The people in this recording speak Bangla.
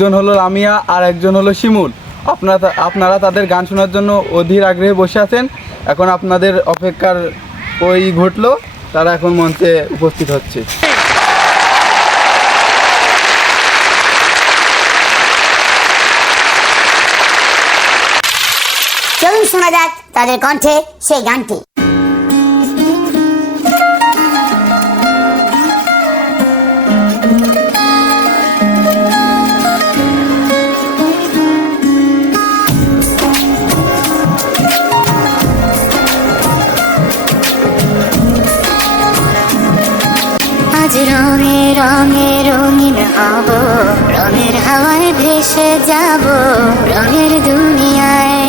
একজন হলো লামিয়া আর একজন হলো শিমুল। আপনারা তাদের গান শোনার জন্য অধীর আগ্রহে বসে আছেন। এখন আপনাদের অপেক্ষার ওই ঘটলো, তারা এখন মঞ্চে উপস্থিত হচ্ছে। চলুন শোনা যাক তাদের কণ্ঠে সেই গানটি। আজ রঙে রঙে রঙিন হব, রঙের হাওয়ায় ভেসে যাব, রঙের দুনিয়ায়